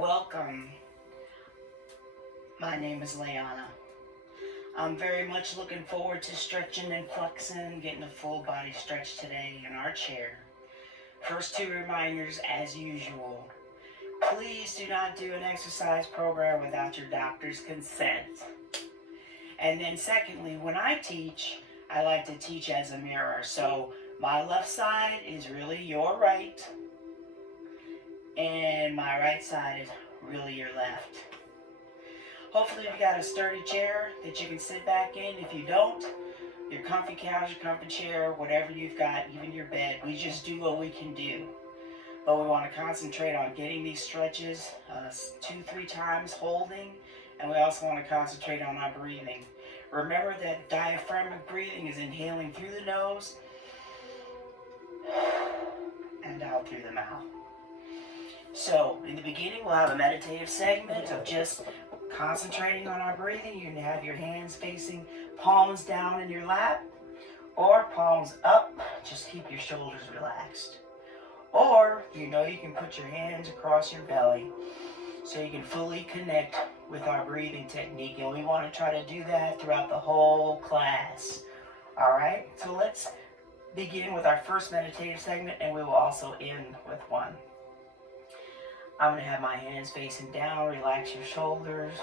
Welcome. My name is Leanna. I'm very much looking forward to stretching and flexing, getting a full body stretch today in our chair. First two reminders as usual. Please do not do an exercise program without your doctor's consent. And then secondly, when I teach, I like to teach as a mirror. So my left side is really your right, and my right side is really your left. Hopefully you've got a sturdy chair that you can sit back in. If you don't, your comfy couch, your comfy chair, whatever you've got, even your bed, we just do what we can do. But we want to concentrate on getting these stretches 2-3 times holding, and we also want to concentrate on our breathing. Remember that diaphragmatic breathing is inhaling through the nose and out through the mouth. So, in the beginning, we'll have a meditative segment of just concentrating on our breathing. You can have your hands facing palms down in your lap or palms up. Just keep your shoulders relaxed. Or, you can put your hands across your belly so you can fully connect with our breathing technique. And we want to try to do that throughout the whole class. All right, so let's begin with our first meditative segment, and we will also end with one. I'm going to have my hands facing down. Relax your shoulders.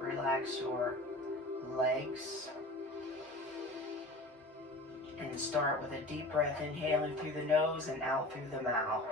Relax your legs. And start with a deep breath, inhaling through the nose and out through the mouth.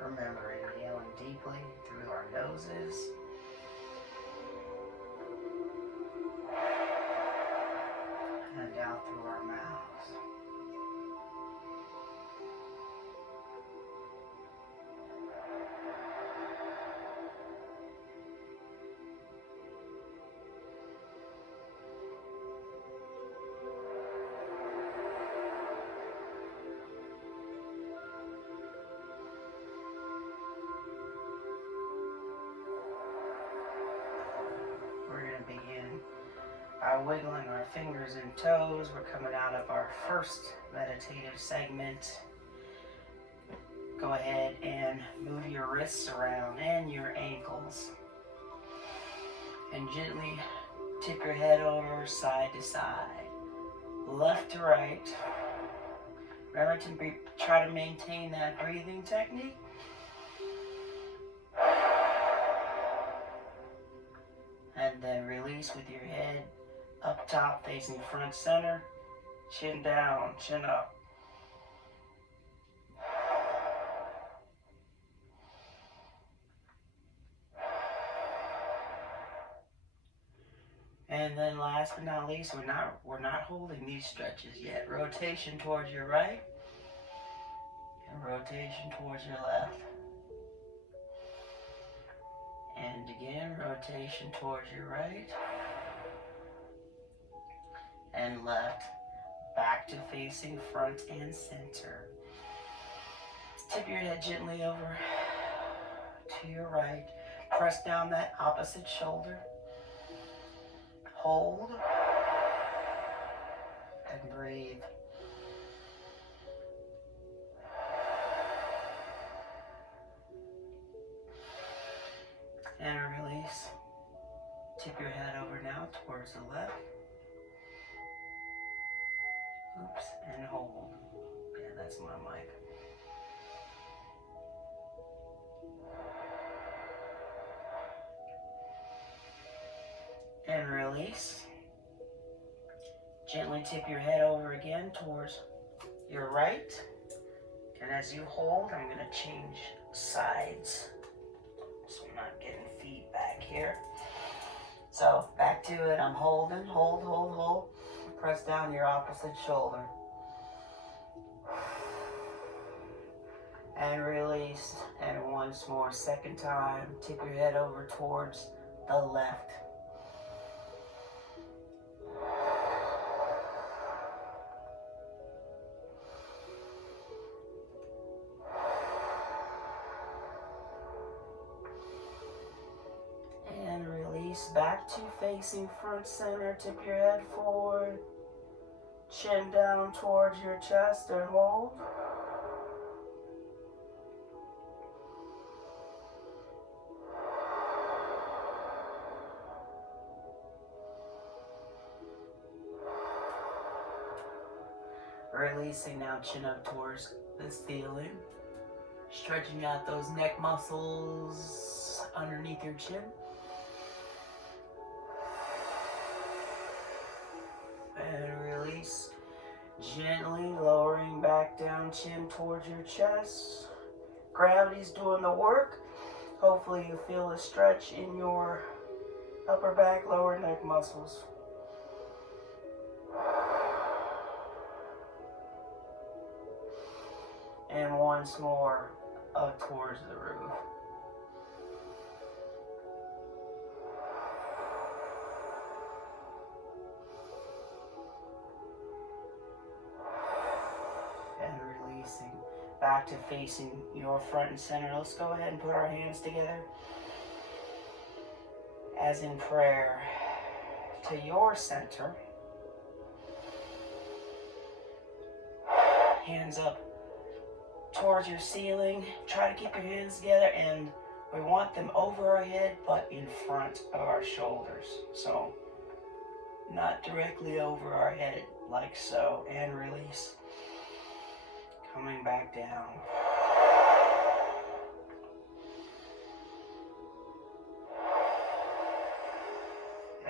Remember, inhaling deeply through our noses. And out through our mouths. Begin by wiggling our fingers and toes. We're coming out of our first meditative segment. Go ahead and move your wrists around and your ankles. And gently tip your head over side to side, left to right. Remember to try to maintain that breathing technique. And then release with your head up top, facing front center, chin down, chin up. And then last but not least, we're not holding these stretches yet. Rotation towards your right and rotation towards your left. And again, rotation towards your right and left, back to facing front and center. Tip your head gently over to your right. Press down that opposite shoulder. Hold and breathe. And release. Tip your head over now towards the left. Oops, and hold. Yeah, that's my mic. release. Gently tip your head over again towards your right. And as you hold, I'm going to change sides so I'm not getting feedback here. So back to it. I'm holding, hold. Press down your opposite shoulder. And release. And once more, second time, tip your head over towards the left. And release back to facing front center. Tip your head forward. Chin down towards your chest and hold. Releasing now, chin up towards the ceiling. Stretching out those neck muscles underneath your chin. And release. Gently lowering back down, chin towards your chest. Gravity's doing the work. Hopefully you feel a stretch in your upper back, lower neck muscles. And once more, up towards the roof. And releasing back to facing your front and center. Let's go ahead and put our hands together as in prayer to your center. Hands up towards your ceiling. Try to keep your hands together, and we want them over our head but in front of our shoulders. So not directly over our head like so. And release. Coming back down.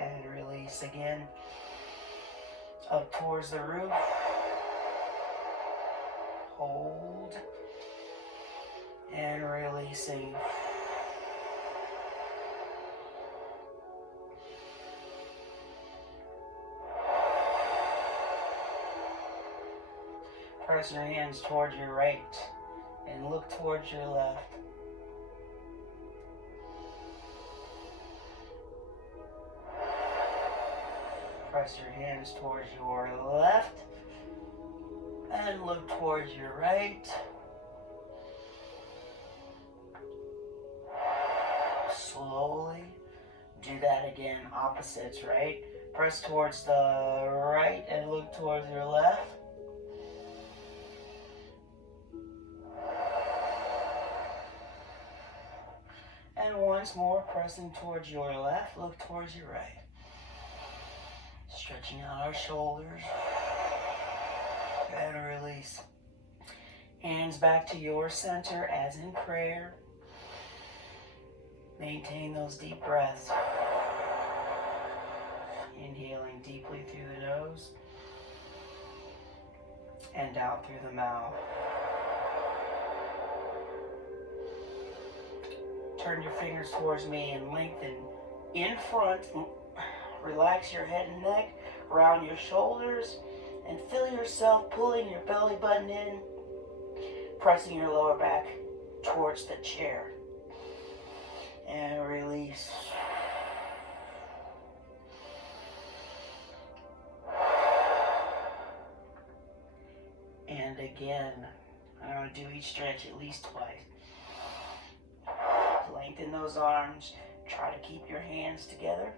And release again. Up towards the roof. Hold. And releasing. Press your hands towards your right and look towards your left. Press your hands towards your left and look towards your right. Slowly do that again, opposites, right? Press towards the right and look towards your left. And once more, pressing towards your left, look towards your right. Stretching out our shoulders. And release. Hands back to your center as in prayer. Maintain those deep breaths. Inhaling deeply through the nose and out through the mouth. Turn your fingers towards me and lengthen in front. Relax your head and neck, round your shoulders, and feel yourself pulling your belly button in, pressing your lower back towards the chair. And release. And again, I'm going to do each stretch at least twice. Lengthen those arms. Try to keep your hands together.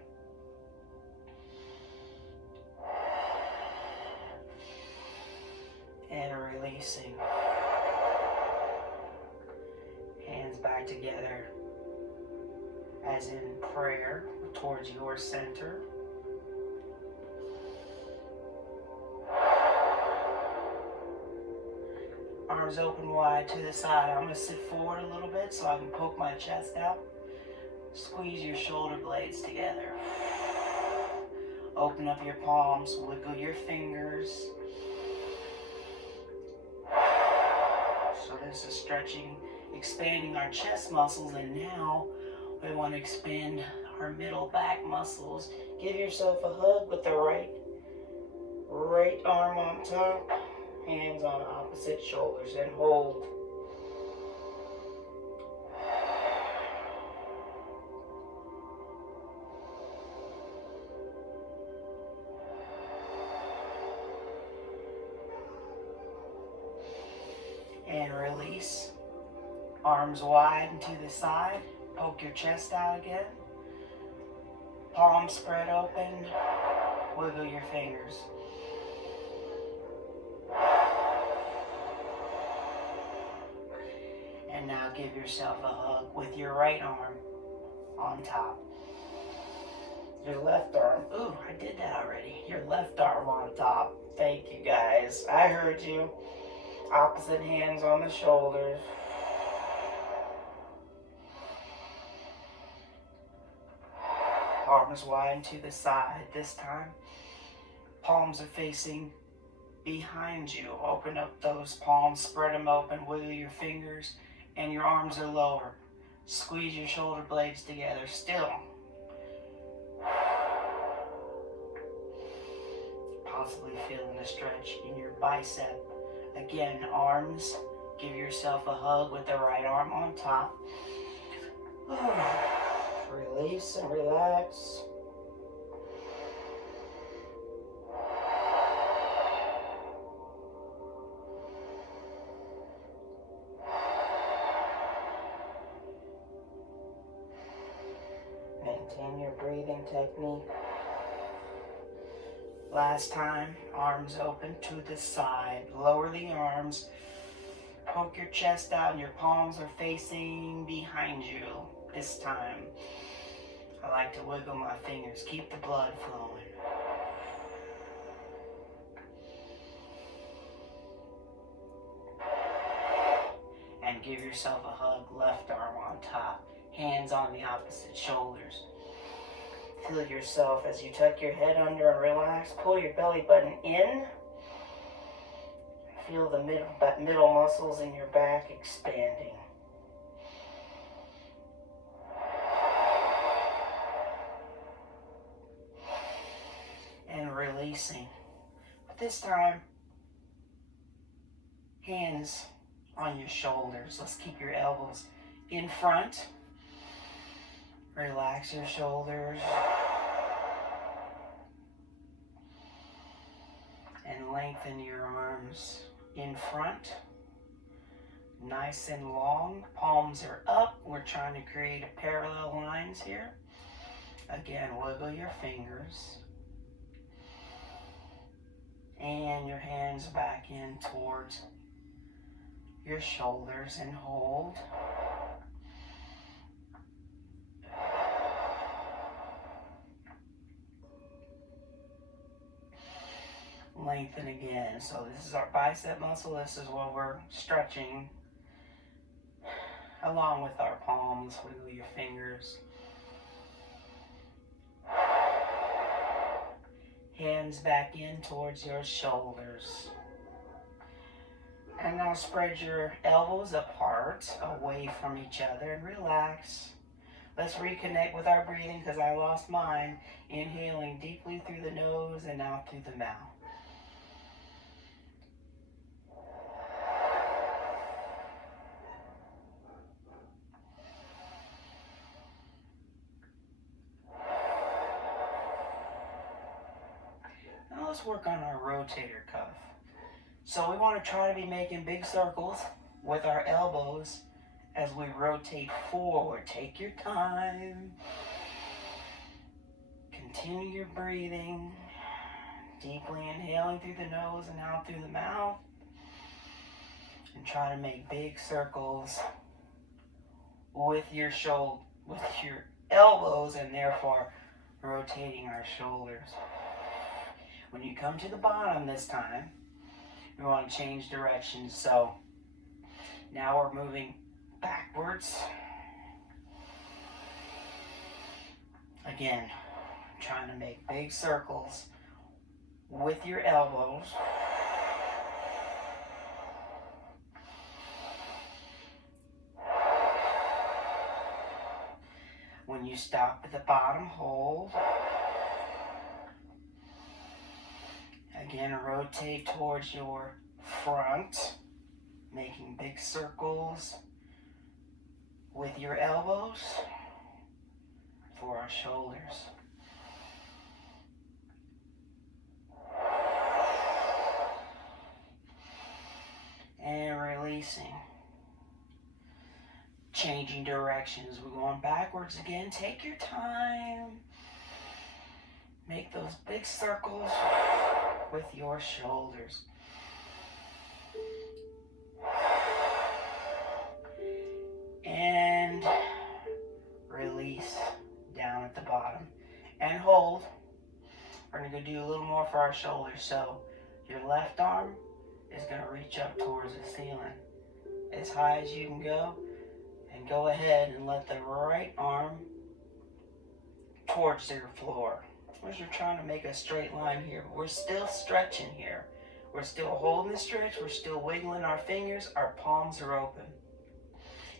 And releasing. Hands back together as in prayer towards your center. Arms open wide to the side. I'm going to sit forward a little bit so I can poke my chest out. Squeeze your shoulder blades together. Open up your palms, wiggle your fingers. So this is stretching, expanding our chest muscles, and now we want to expand our middle back muscles. Give yourself a hug with the right arm on top, hands on opposite shoulders, and hold. And release. Arms wide and to the side. Poke your chest out again. Palms spread open. Wiggle your fingers. And now give yourself a hug with your right arm on top. Your left arm. Ooh, I did that already. Your left arm on top. Thank you guys. I heard you. Opposite hands on the shoulders. Arms wide to the side this time. Palms are facing behind you. Open up those palms, spread them open, wiggle your fingers, and your arms are lower. Squeeze your shoulder blades together still. Possibly feeling a stretch in your bicep. Again, arms, give yourself a hug with the right arm on top. Release and relax. Maintain your breathing technique. Last time, arms open to the side. Lower the arms. Poke your chest out and your palms are facing behind you. This time, I like to wiggle my fingers. Keep the blood flowing. And give yourself a hug. Left arm on top. Hands on the opposite shoulders. Feel yourself as you tuck your head under and relax. Pull your belly button in. Feel the middle muscles in your back expanding. And releasing. But this time, hands on your shoulders. Let's keep your elbows in front. Relax your shoulders. And lengthen your arms in front. Nice and long. Palms are up. We're trying to create a parallel lines here. Again, wiggle your fingers. And your hands back in towards your shoulders and hold. Lengthen again. So this is our bicep muscle. This is what we're stretching along with our palms. Wiggle your fingers. Hands back in towards your shoulders. And now spread your elbows apart, away from each other, and relax. Let's reconnect with our breathing because I lost mine. Inhaling deeply through the nose and out through the mouth. Now let's work on our rotator cuff. So we want to try to be making big circles with our elbows as we rotate forward. Take your time. Continue your breathing. Deeply inhaling through the nose and out through the mouth. And try to make big circles with your elbows, and therefore rotating our shoulders. When you come to the bottom this time, we want to change directions. So now we're moving backwards. Again, trying to make big circles with your elbows. When you stop at the bottom, hold. Again, rotate towards your front, making big circles with your elbows for our shoulders. And releasing. Changing directions. We're going backwards again. Take your time. Make those big circles with your shoulders. And release down at the bottom. And hold. We're going to go do a little more for our shoulders. So your left arm is going to reach up towards the ceiling as high as you can go. And go ahead and let the right arm towards your floor. As you're trying to make a straight line here, but we're still stretching here. We're still holding the stretch. We're still wiggling our fingers. Our palms are open.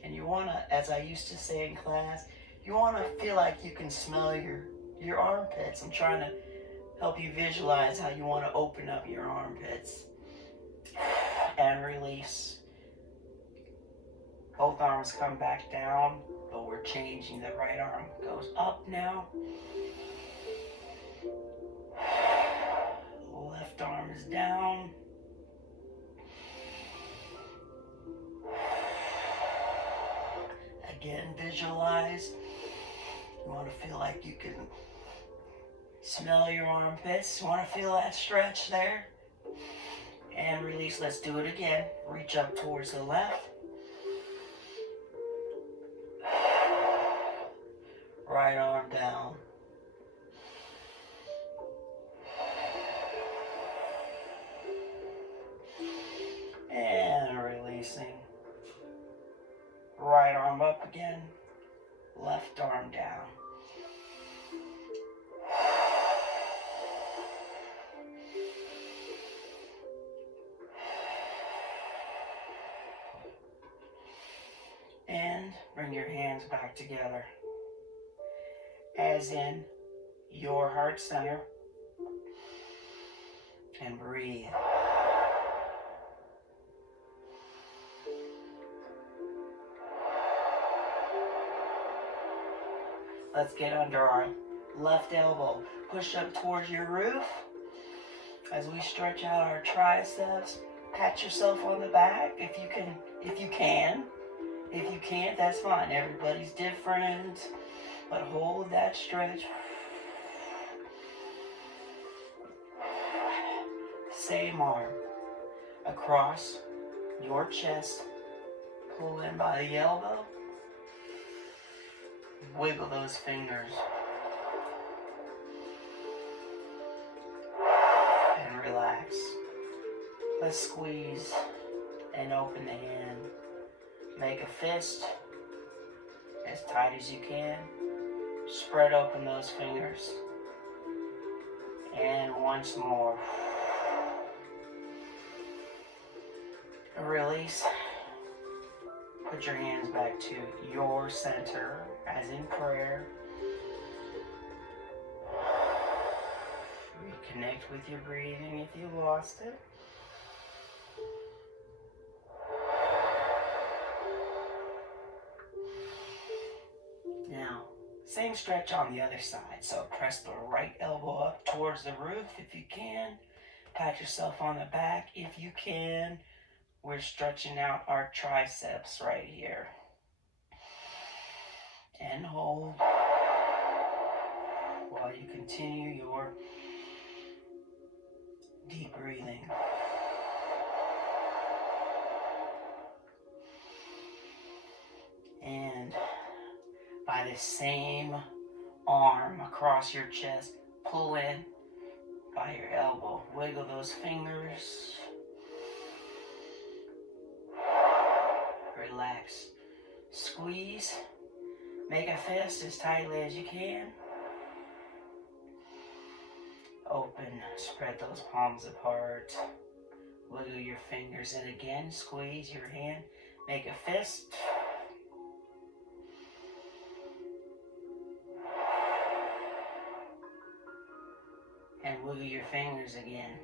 And you want to, as I used to say in class, you want to feel like you can smell your armpits. I'm trying to help you visualize how you want to open up your armpits. And release. Both arms come back down, but we're changing. The right arm goes up now. Left arm is down. Again, visualize. You want to feel like you can smell your armpits. You want to feel that stretch there. And release. Let's do it again. Reach up towards the left. Right arm down. And releasing. Right arm up again. Left arm down. And bring your hands back together. As in your heart center. And breathe. Let's get under our left elbow. Push up towards your roof. As we stretch out our triceps, pat yourself on the back if you can. If you can't, that's fine. Everybody's different. But hold that stretch. Same arm across your chest. Pull in by the elbow. Wiggle those fingers. And relax. Let's squeeze and open the hand. Make a fist as tight as you can. Spread open those fingers. And once more. Release. Put your hands back to your center, as in prayer. Reconnect with your breathing if you lost it. Now, same stretch on the other side. So press the right elbow up towards the roof if you can. Pat yourself on the back if you can. We're stretching out our triceps right here. And hold while you continue your deep breathing. And by the same arm across your chest, pull in by your elbow. Wiggle those fingers. Relax. Squeeze. Make a fist as tightly as you can. open, spread those palms apart. Wiggle your fingers in again, squeeze your hand, make a fist. And wiggle your fingers again.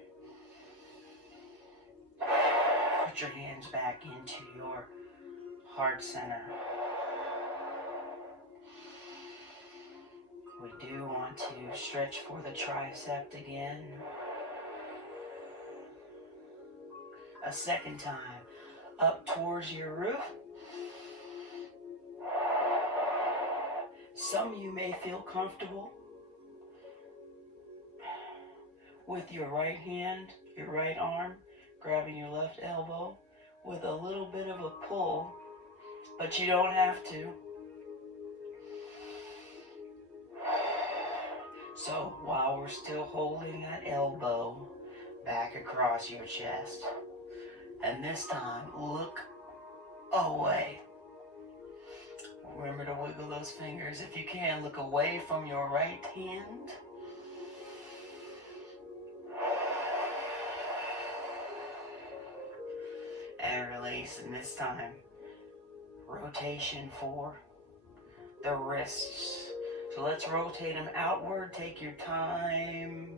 Put your hands back into your heart center. We do want to stretch for the tricep again. A second time, up towards your roof. Some of you may feel comfortable with your right hand, your right arm, grabbing your left elbow with a little bit of a pull, but you don't have to. So while we're still holding that elbow back across your chest, and this time look away. Remember to wiggle those fingers. If you can, look away from your right hand. And release. And this time, rotation for the wrists. So let's rotate them outward. Take your time.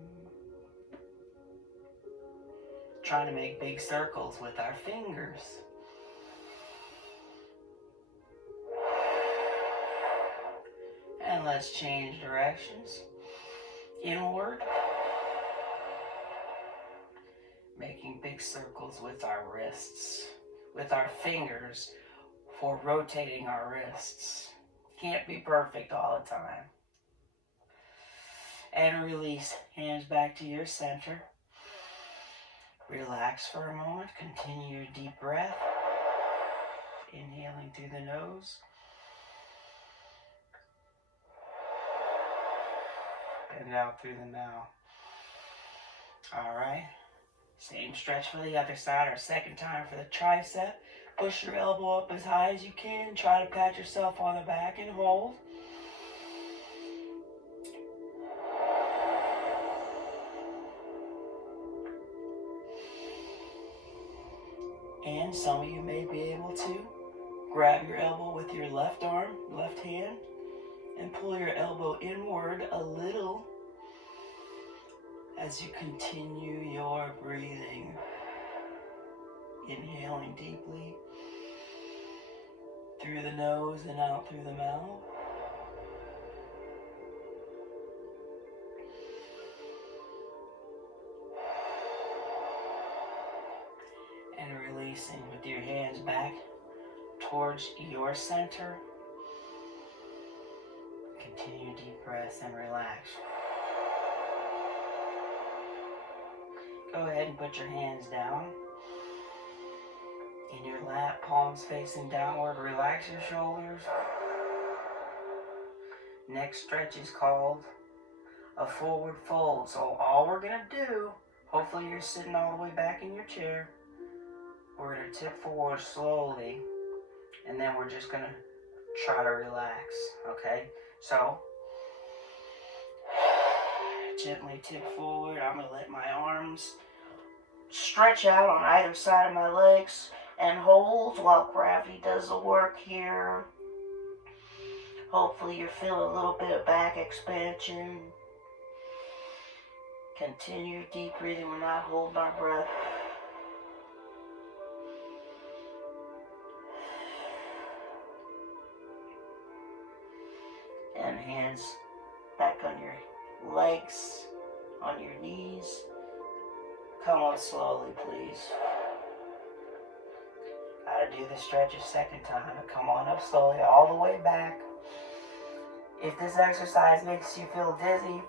Trying to make big circles with our fingers. And let's change directions. Inward. Making big circles with our wrists. With our fingers for rotating our wrists. Can't be perfect all the time. And release. Hands back to your center. Relax for a moment. Continue your deep breath. Inhaling through the nose. And out through the mouth. Alright. Same stretch for the other side. Our second time for the tricep. Push your elbow up as high as you can. Try to pat yourself on the back and hold. And some of you may be able to grab your elbow with your left arm, left hand, and pull your elbow inward a little as you continue your breathing. Inhaling deeply through the nose and out through the mouth. And releasing with your hands back towards your center. Continue deep breaths and relax. Go ahead and put your hands down in your lap, palms facing downward. Relax your shoulders. Next stretch is called a forward fold. So all we're going to do, hopefully you're sitting all the way back in your chair. We're going to tip forward slowly, and then we're just going to try to relax, okay? So, gently tip forward. I'm going to let my arms stretch out on either side of my legs and hold while gravity does the work here. Hopefully you're feeling a little bit of back expansion. Continue deep breathing. We're not holding our breath. And hands back on your legs, on your knees. Come up slowly, please. Gotta do the stretch a second time. Come on up slowly, all the way back. If this exercise makes you feel dizzy,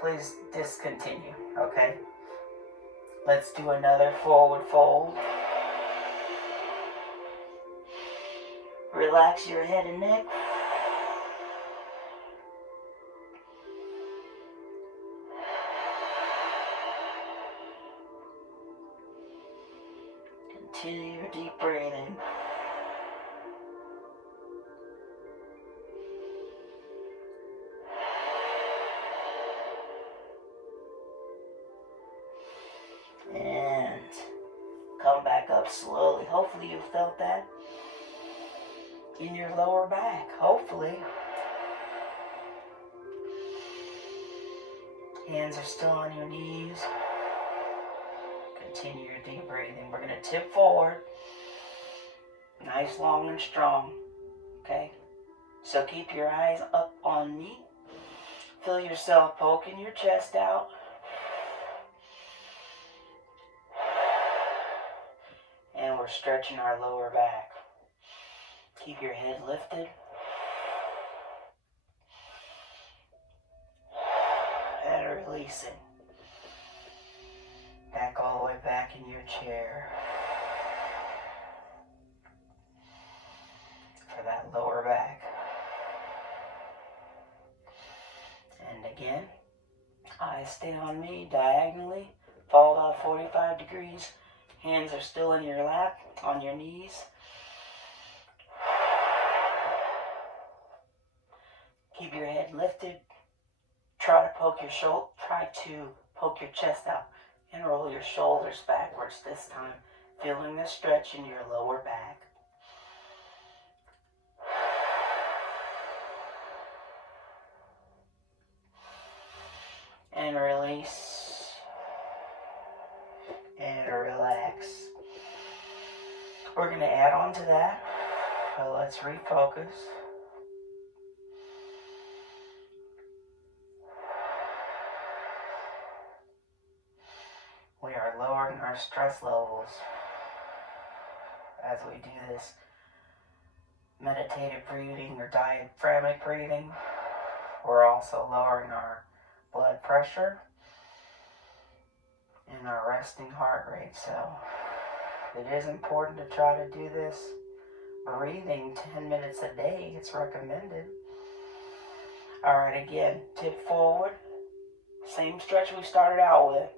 please discontinue, okay? Let's do another forward fold. Relax your head and neck. Continue your deep breathing. up slowly. Hopefully you felt that in your lower back. Hopefully. Hands are still on your knees. Continue your deep breathing. We're going to tip forward. Nice, long, and strong. Okay? So keep your eyes up on me. Feel yourself poking your chest out. And we're stretching our lower back. Keep your head lifted. And releasing. Back all the way back in your chair. For that lower back. And again, eyes stay on me diagonally. Fall about 45 degrees. Hands are still in your lap, on your knees. Keep your head lifted. Try to poke your chest out and roll your shoulders backwards this time, feeling the stretch in your lower back. And release. And relax. We're going to add on to that. So let's refocus. We are lowering our stress levels as we do this meditative breathing or diaphragmatic breathing. We're also lowering our blood pressure and our resting heart rate. So it is important to try to do this breathing 10 minutes a day. It's recommended. All right, again, tip forward. Same stretch we started out with.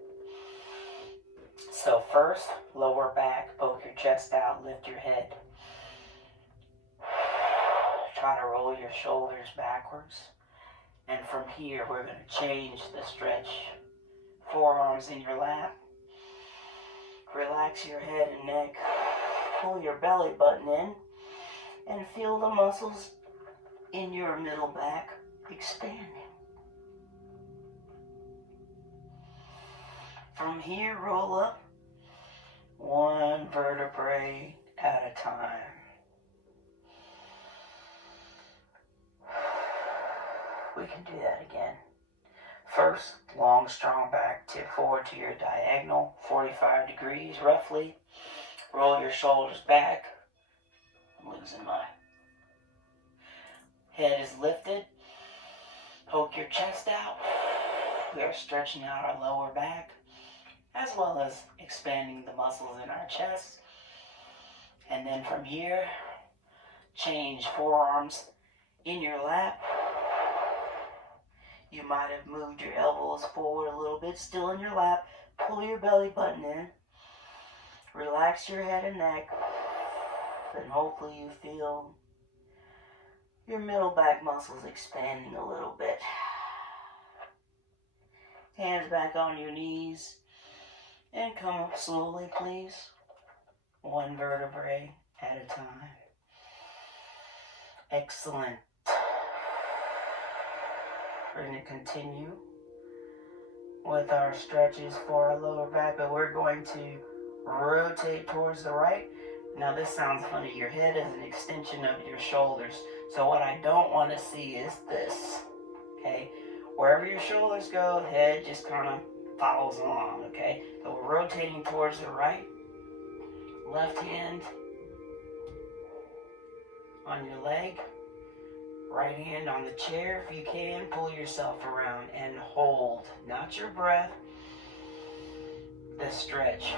So first, lower back, poke your chest out, lift your head. Try to roll your shoulders backwards. And from here, we're going to change the stretch. Forearms in your lap. Relax your head and neck. Pull your belly button in. And feel the muscles in your middle back expanding. From here, roll up one vertebrae at a time. We can do that again. First, long, strong back, tip forward to your diagonal, 45 degrees roughly. Roll your shoulders back. I'm losing my head is lifted. Poke your chest out. We are stretching out our lower back, as well as expanding the muscles in our chest. And then from here, change forearms in your lap. You might have moved your elbows forward a little bit, still in your lap. Pull your belly button in. Relax your head and neck. And hopefully you feel your middle back muscles expanding a little bit. Hands back on your knees. And come up slowly, please. One vertebrae at a time. Excellent. We're going to continue with our stretches for our lower back, but we're going to rotate towards the right. Now this sounds funny. Your head is an extension of your shoulders. So what I don't want to see is this. Okay? Wherever your shoulders go, the head just kind of follows along. Okay? So we're rotating towards the right. Left hand on your leg. Right hand on the chair. If you can, pull yourself around and hold. Not your breath. The stretch.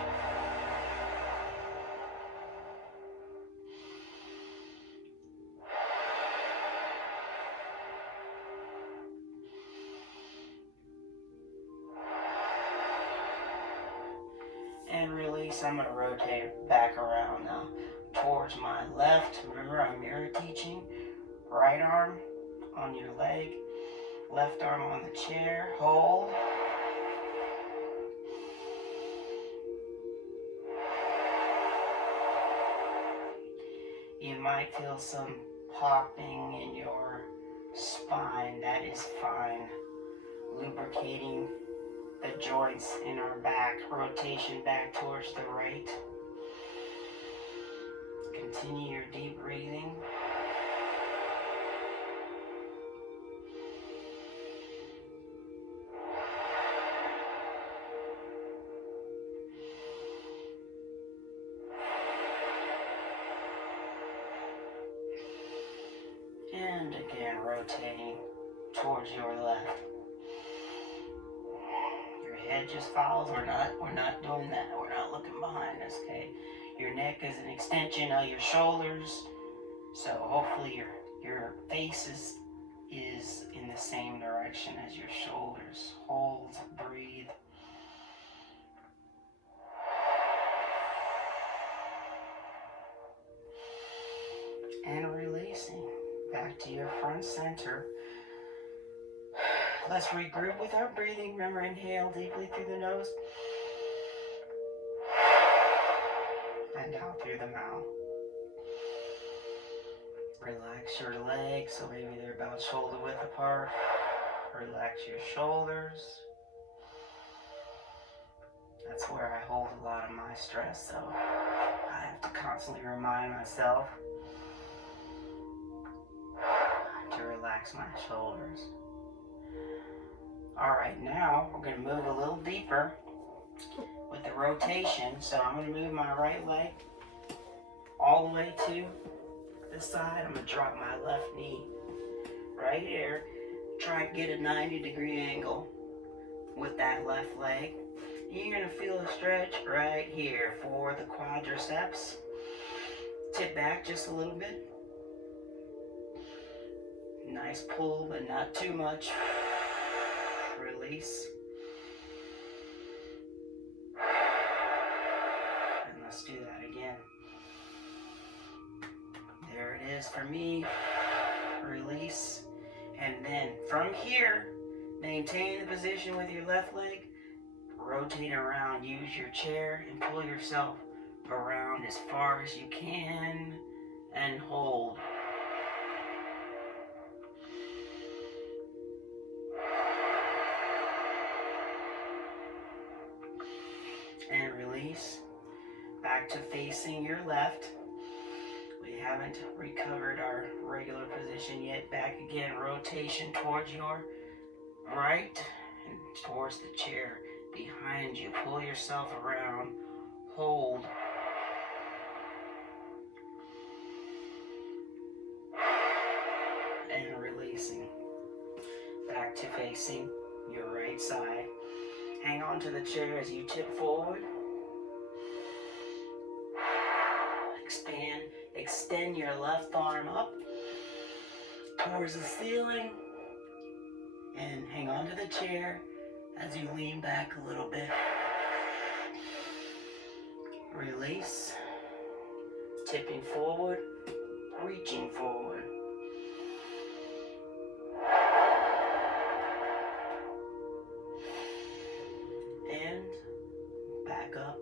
And release. I'm going to rotate it back around now towards my left. Remember, I'm mirror teaching. Right arm on your leg. Left arm on the chair. Hold. might feel some popping in your spine. That is fine. Lubricating the joints in our back. Rotation back towards the right. Continue your deep breathing. And again, rotating towards your left. Your head just follows. We're not doing that. We're not looking behind us, okay? Your neck is an extension of your shoulders. So hopefully your face is in the same direction as your shoulders. Hold, breathe. And releasing back to your front center. Let's regroup with our breathing. Remember, inhale deeply through the nose. And out through the mouth. Relax your legs, so maybe they're about shoulder width apart. Relax your shoulders. That's where I hold a lot of my stress, so I have to constantly remind myself to relax my shoulders. Alright, now we're going to move a little deeper with the rotation. So I'm going to move my right leg all the way to the side. I'm going to drop my left knee right here. Try and get a 90-degree angle with that left leg. You're going to feel a stretch right here for the quadriceps. Tip back just a little bit. Nice pull, but not too much. Release. And let's do that again. There it is for me. Release. And then from here, maintain the position with your left leg. Rotate around. Use your chair and pull yourself around as far as you can. And hold. And release. Back to facing your left. We haven't recovered our regular position yet. Back again, rotation towards your right and towards the chair behind you. Pull yourself around. Hold. And releasing. Back to facing your right side. Hang on to the chair as you tip forward. Extend your left arm up towards the ceiling. And hang on to the chair as you lean back a little bit. Release. Tipping forward. Reaching forward. And back up.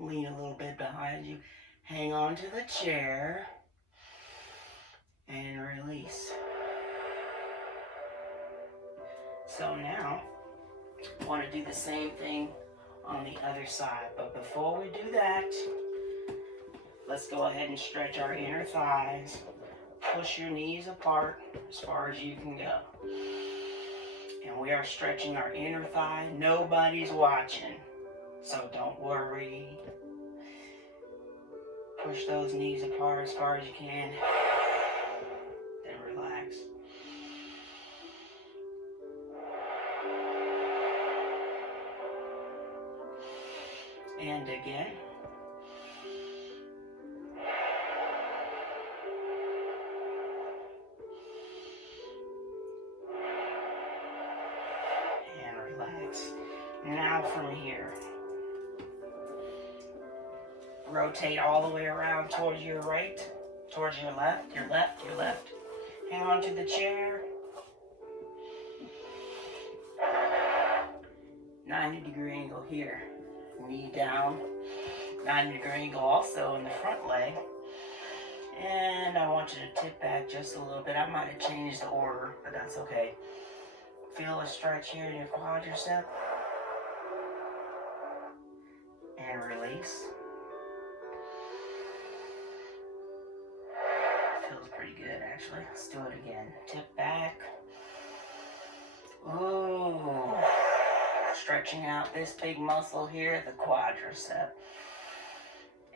Lean a little bit behind you. Hang on to the chair. And release. So now, I want to do the same thing on the other side. But before we do that, let's go ahead and stretch our inner thighs. Push your knees apart as far as you can go. And we are stretching our inner thigh. Nobody's watching, so don't worry. Push those knees apart as far as you can. Then relax. And again. Now from here, rotate all the way around towards your right, towards your left, your left, your left. Hang on to the chair. 90-degree angle here. knee down, 90-degree angle also in the front leg. And I want you to tip back just a little bit. I might have changed the order, but that's okay. Feel a stretch here in your quadricep. And release. Feels pretty good, actually. Let's do it again. Tip back. Ooh. Stretching out this big muscle here, the quadricep.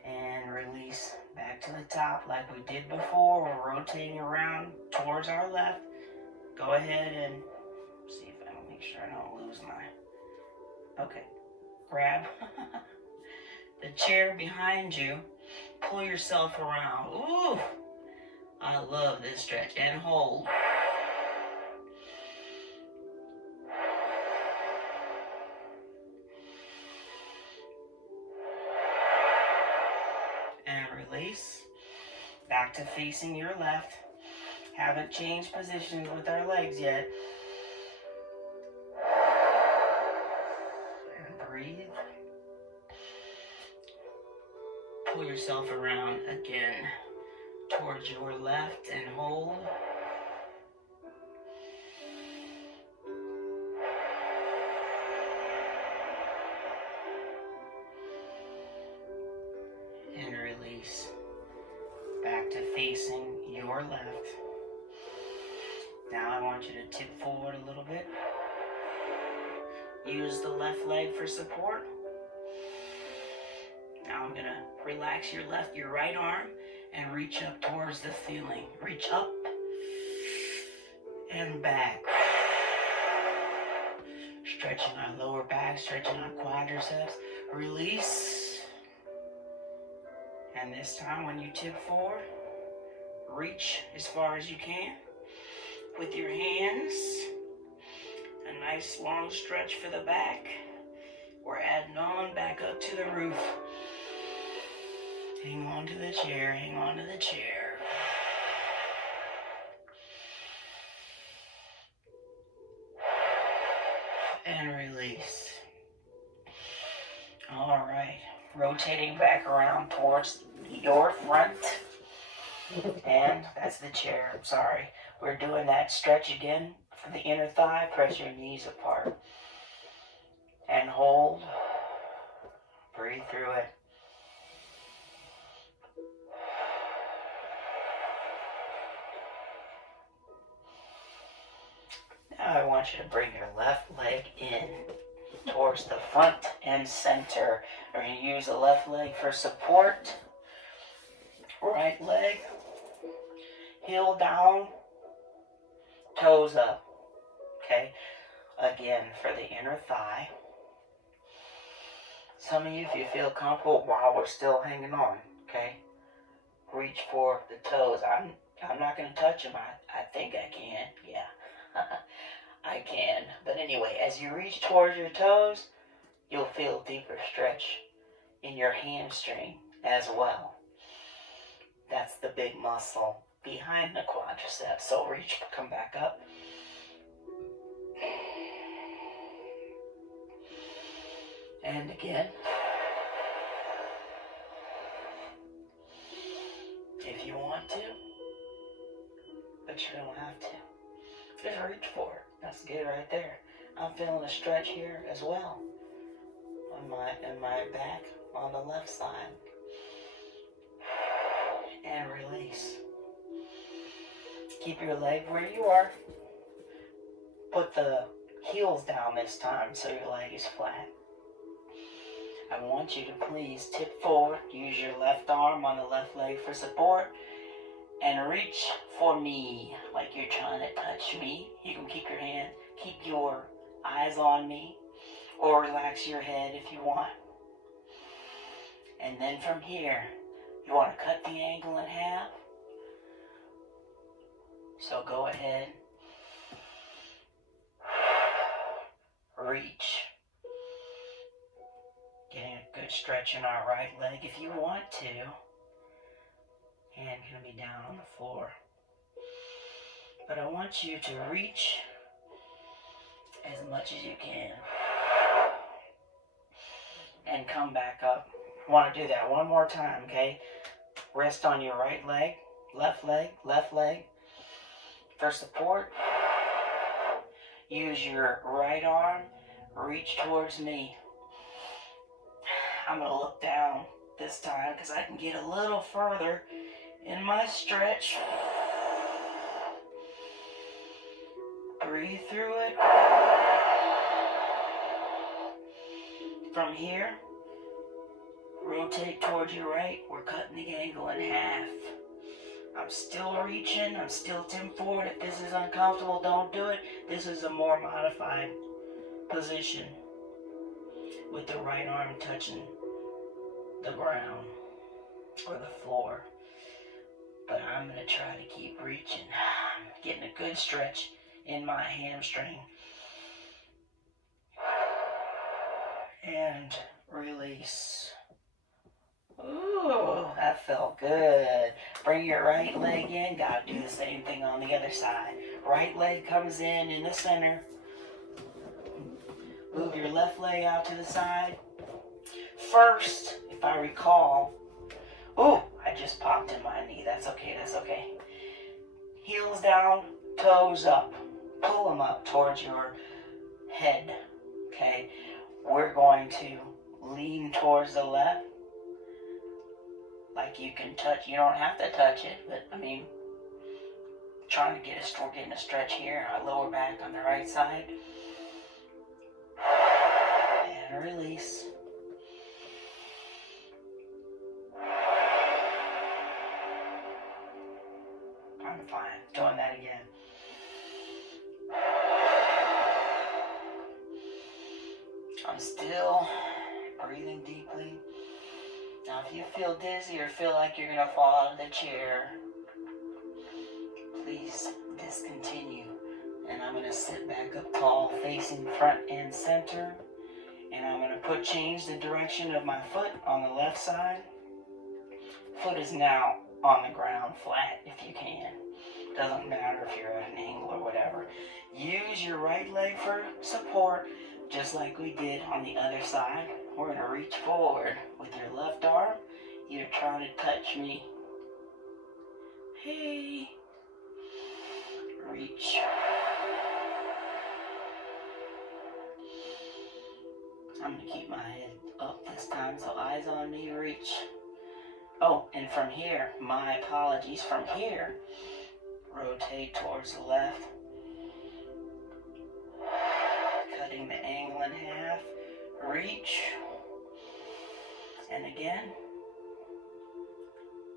And release back to the top like we did before. We're rotating around towards our left. Go ahead and see if I can make sure I don't lose my... Okay. Grab the chair behind you. Pull yourself around. Ooh. I love this stretch. And hold. And release. Back to facing your left. Haven't changed positions with our legs yet. And breathe. Pull yourself around again towards your left and hold. And release. Back to facing your left. Now I want you to tip forward a little bit. Use the left leg for support. Now I'm gonna relax your right arm and reach up towards the ceiling. Reach up and back. Stretching our lower back, stretching our quadriceps. Release. And this time when you tip forward, reach as far as you can with your hands. A nice long stretch for the back. We're adding on back up to the roof. Hang on to the chair, hang on to the chair. And release. All right, rotating back around towards your front. And that's the chair, I'm sorry. We're doing that stretch again for the inner thigh. Press your knees apart. And hold. Breathe through it. Now I want you to bring your left leg in towards the front and center. We're going to use the left leg for support. Right leg. Heel down. Toes up. Okay. Again for the inner thigh. Some of you, if you feel comfortable while we're still hanging on, okay, reach for the toes. I'm not going to touch them. I think I can. Yeah, I can. But anyway, as you reach towards your toes, you'll feel a deeper stretch in your hamstring as well. That's the big muscle behind the quadriceps. So reach, come back up. And again. If you want to, but you don't have to. Just reach for it. That's good right there. I'm feeling a stretch here as well. On my back on the left side. And release. Keep your leg where you are. Put the heels down this time so your leg is flat. I want you to please tip forward. Use your left arm on the left leg for support. And reach for me like you're trying to touch me. You can keep your eyes on me. Or relax your head if you want. And then from here, you want to cut the angle in half. So go ahead. Reach. Getting a good stretch in our right leg if you want to. Hand can be down on the floor. But I want you to reach as much as you can. and come back up. Want to do that one more time, okay? Rest on your right leg, left leg, left leg. For support, use your right arm, reach towards me. I'm going to look down this time because I can get a little further in my stretch. Breathe through it. From here, rotate towards your right. We're cutting the angle in half. I'm still reaching. I'm still 10 forward. If this is uncomfortable, don't do it. This is a more modified position with the right arm touching the ground or the floor. But I'm going to try to keep reaching. Getting a good stretch in my hamstring. And release. Ooh, that felt good. Bring your right leg in. Gotta do the same thing on the other side. Right leg comes in the center. Move your left leg out to the side. First, if I recall, ooh, I just popped in my knee. That's okay, that's okay. Heels down, toes up. Pull them up towards your head, okay? We're going to lean towards the left. Like you can touch, you don't have to touch it, but I mean, trying to getting a stretch here, our lower back on the right side. And release. I'm fine. Doing that again. I'm still breathing deeply. Now, if you feel dizzy or feel like you're going to fall out of the chair, please discontinue. And I'm going to sit back up tall, facing front and center. And I'm going to change the direction of my foot on the left side. Foot is now on the ground flat if you can. Doesn't matter if you're at an angle or whatever. Use your right leg for support, just like we did on the other side. We're going to reach forward with your left arm. You're trying to touch me. Hey. Reach. I'm going to keep my head up this time, so eyes on me, reach. Oh, and from here, my apologies, from here, rotate towards the left. Cutting the angle in half. Reach. And again,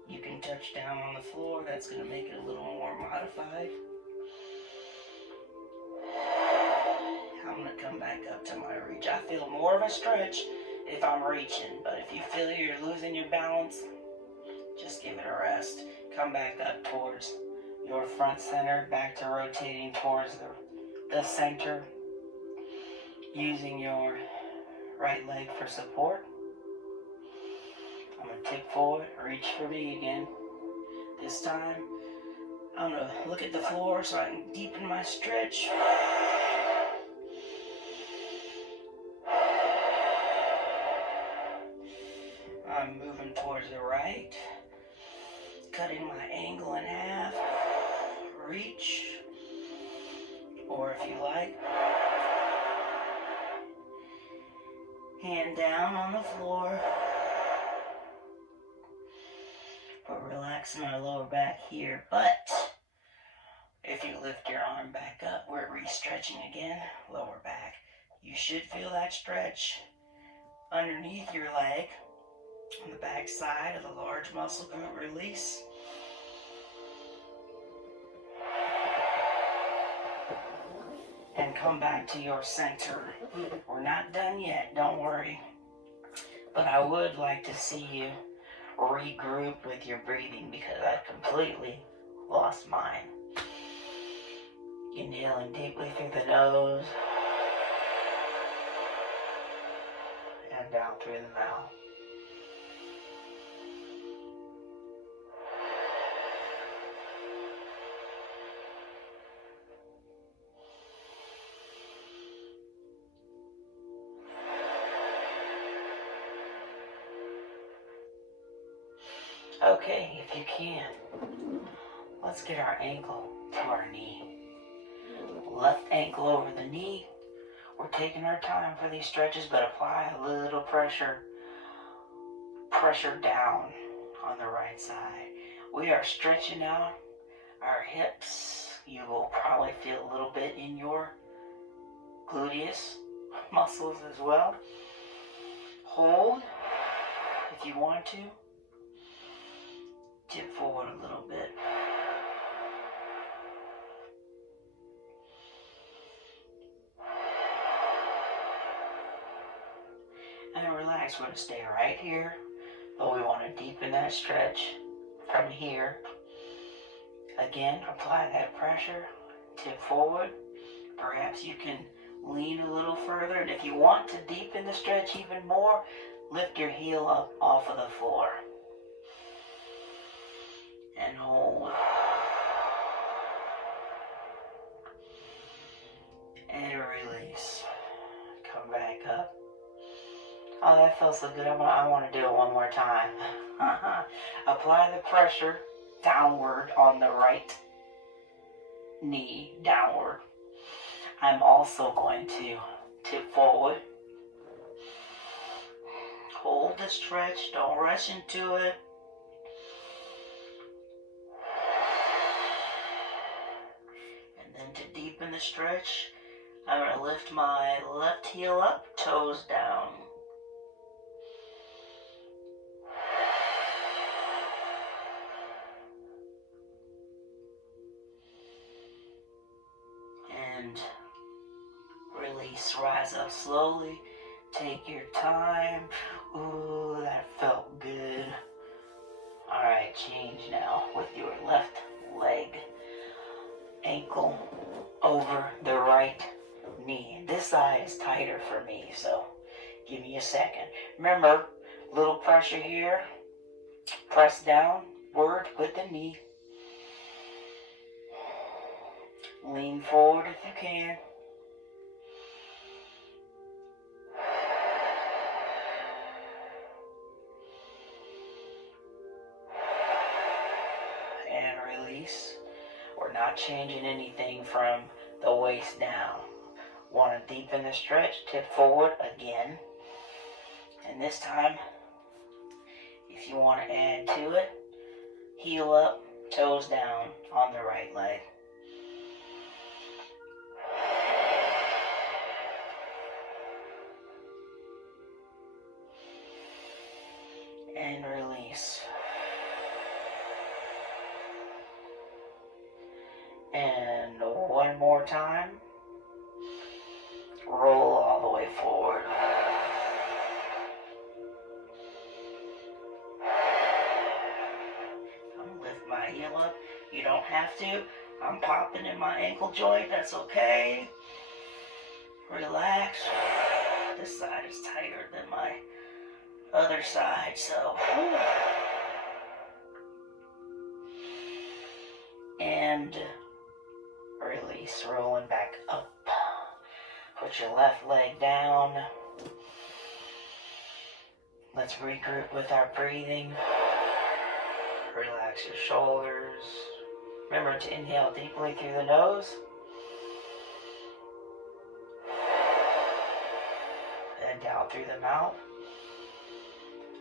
you can touch down on the floor. That's going to make it a little more modified. I'm going to come back up to my reach. I feel more of a stretch if I'm reaching, but if you feel you're losing your balance, just give it a rest. Come back up towards your front center, back to rotating towards the center, using your right leg for support. I'm going to tip forward, reach for me again. This time, I'm going to look at the floor so I can deepen my stretch. I'm moving towards the right, cutting my angle in half, reach, or if you like, hand down on the floor. We're relaxing our lower back here, but if you lift your arm back up, we're re-stretching again, lower back. You should feel that stretch underneath your leg, on the back side of the large muscle group. Release. And come back to your center. We're not done yet, don't worry. But I would like to see you regroup with your breathing because I completely lost mine. Inhaling deeply through the nose and out through the mouth. Okay, if you can, let's get our ankle to our knee. Left ankle over the knee. We're taking our time for these stretches, but apply a little pressure down on the right side. We are stretching out our hips. You will probably feel a little bit in your gluteus muscles as well. Hold if you want to. Tip forward a little bit. And relax. We're going to stay right here, but we want to deepen that stretch from here. Again, apply that pressure. Tip forward. Perhaps you can lean a little further, and if you want to deepen the stretch even more, lift your heel up off of the floor. And hold. And release. Come back up. Oh, that feels so good. I want to do it one more time. Apply the pressure downward on the right knee, downward. I'm also going to tip forward. Hold the stretch. Don't rush into it. And then to deepen the stretch, I'm going to lift my left heel up, toes down. And release, rise up slowly. Take your time. Ooh, that felt good. Alright, change now with your left leg. Ankle over the right knee. This side is tighter for me, so give me a second. Remember, little pressure here. Press downward with the knee. Lean forward if you can. And release. We're not changing anything from the waist down. Want to deepen the stretch, tip forward again. And this time, if you want to add to it, heel up, toes down on the right leg. And release. And one more time. Roll all the way forward. I'm gonna lift my heel up. You don't have to. I'm popping in my ankle joint. That's okay. Relax. This side is tighter than my other side, so. And release, rolling back up. Put your left leg down. Let's regroup with our breathing. Relax your shoulders. Remember to inhale deeply through the nose. And out through the mouth.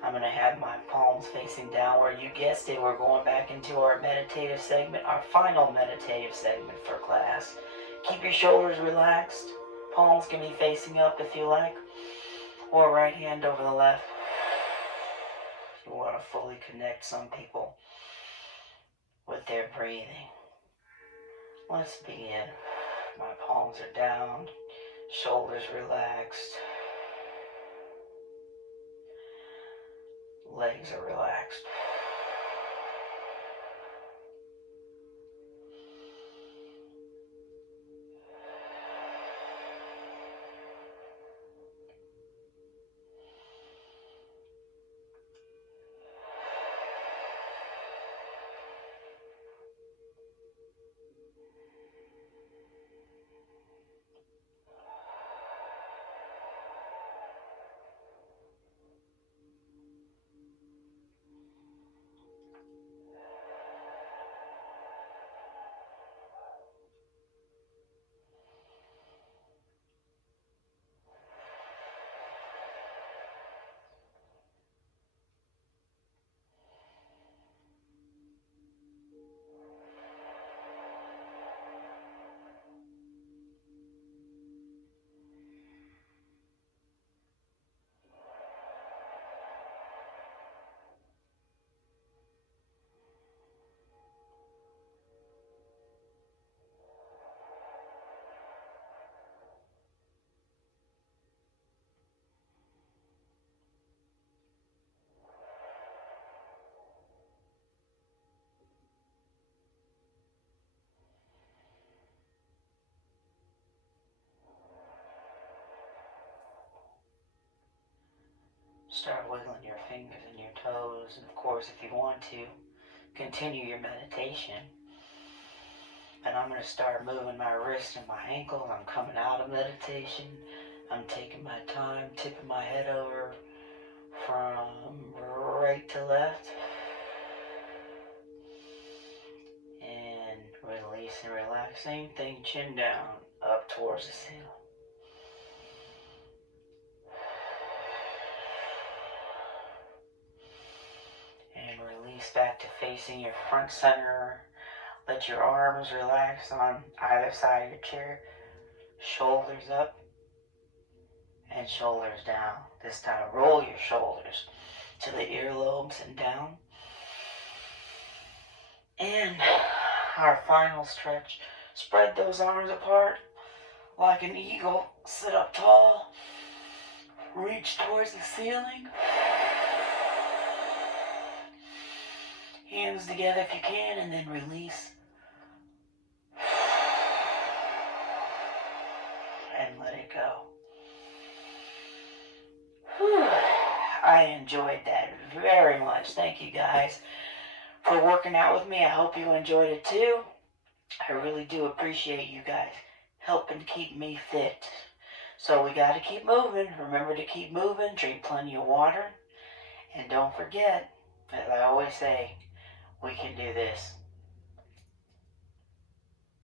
I'm going to have my palms facing downward. You guessed it, we're going back into our meditative segment, our final meditative segment for class. Keep your shoulders relaxed. Palms can be facing up if you like, or right hand over the left. You want to fully connect some people with their breathing. Let's begin. My palms are down, shoulders relaxed. Legs are relaxed. Start wiggling your fingers and your toes. And of course, if you want to, continue your meditation. And I'm going to start moving my wrists and my ankles. I'm coming out of meditation. I'm taking my time, tipping my head over from right to left. And release and relax. Same thing, chin down, up towards the ceiling. And release back to facing your front center. Let your arms relax on either side of your chair. Shoulders up and shoulders down. This time roll your shoulders to the earlobes and down. And our final stretch. Spread those arms apart like an eagle. Sit up tall. Reach towards the ceiling. Hands together if you can, and then release. And let it go. Whew. I enjoyed that very much. Thank you guys for working out with me. I hope you enjoyed it too. I really do appreciate you guys helping keep me fit. So we got to keep moving. Remember to keep moving. Drink plenty of water. And don't forget, as I always say, we can do this.